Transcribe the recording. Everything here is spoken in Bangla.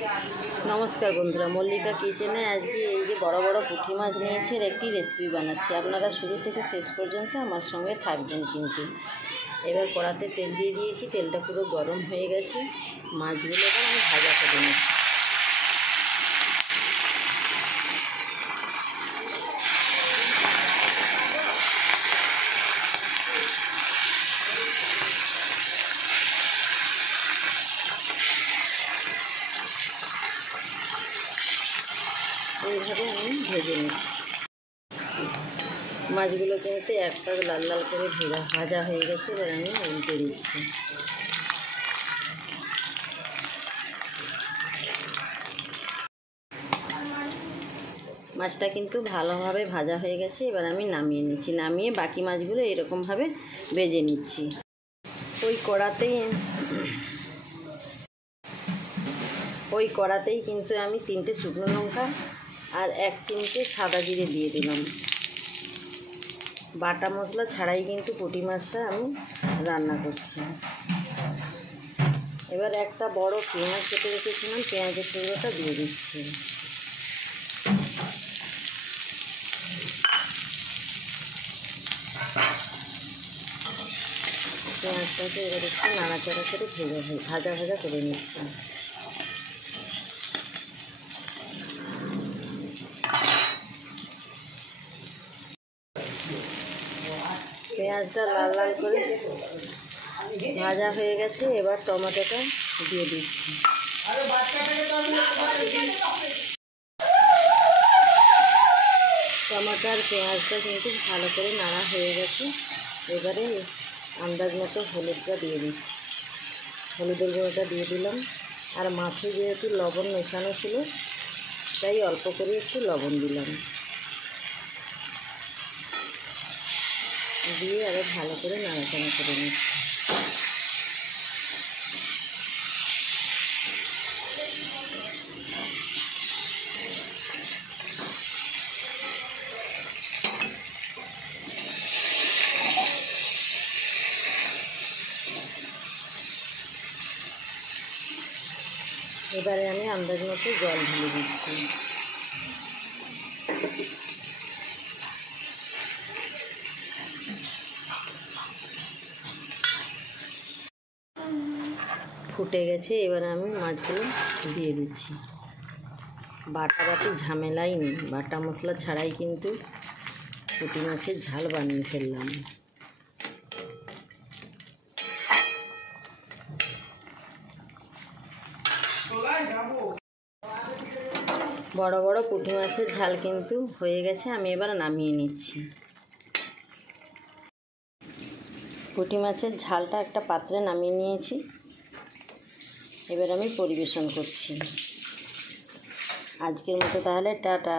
नमस्कार बंधुरा मल्लिका किचेने आज के ये बड़ बड़ पुठी माछ निয়েছি আর একটি রেসিপি বানাচ্ছি। আপনারা শুরু থেকে শেষ পর্যন্ত আমার সঙ্গে থাকবেন। কিন্তু এবার কড়াতে তেল দিয়ে দিয়েছি, তেলটা পুরো গরম হয়ে গেছে। মাছগুলো আমি ভাজা করে নিচ্ছি। এইভাবে আমি ভেজে নিচ্ছি। মাছগুলো কিন্তু এক পাক লাল লাল করে ভাজা হয়ে গেছে। এবার আমি উল্টে দিচ্ছি। মাছটা কিন্তু ভালোভাবে ভাজা হয়ে গেছে। এবার আমি নামিয়ে নিচ্ছি। নামিয়ে বাকি মাছগুলো এরকমভাবে ভেজে নিচ্ছি। ওই কড়াতেই কিন্তু আমি 3টে শুকনো লঙ্কা আর 1 চিমটে সাদা জিরে দিয়ে দিলাম। বাটা মশলা ছাড়াই কিন্তু পুঁটি মাছটা আমি রান্না করছি। এবার একটা বড় পেঁয়াজ কেটে রেখেছিলাম, পেঁয়াজের টুকরোটা দিয়ে দিচ্ছি। পেঁয়াজটাকে এবার একটু নাড়াচাড়া করে ভাজা করে নিচ্ছি। পেঁয়াজটা লাল লাল করে ভাজা হয়ে গেছে। এবার টমেটোটা দিয়ে দিচ্ছি। টমেটো আর পেঁয়াজটা কিন্তু ভালো করে নাড়া হয়ে গেছে। এবারে আন্দাজ মতো হলুদটা দিয়ে দিচ্ছি। হলুদের গুঁড়োটা দিয়ে দিলাম। আর মাছে যেহেতু লবণ মেশানো ছিল তাই অল্প করে একটু লবণ দিলাম। দিয়ে আরও ভালো করে নাড়াচাড়া করে নিচ্ছি। এবারে আমি আন্দাজ মতো জল ঢেলে দিচ্ছি। ফুটে গেছে। এবার আমি মাছগুলো দিয়ে দিচ্ছি। বাটাবাটি ঝামেলাই নেই, বাটা মশলা ছাড়াই কিন্তু পুঁটি মাছের ঝাল বানিয়ে ফেললাম। বড় বড় পুঁটি মাছের ঝাল কিন্তু হয়ে গেছে। আমি এবার নামিয়ে নিচ্ছি। পুঁটি মাছের ঝালটা একটা পাত্রে নামিয়ে নিয়েছি। এবার আমি পরিবেশন করছি। আজকের মতো তাহলে টাটা।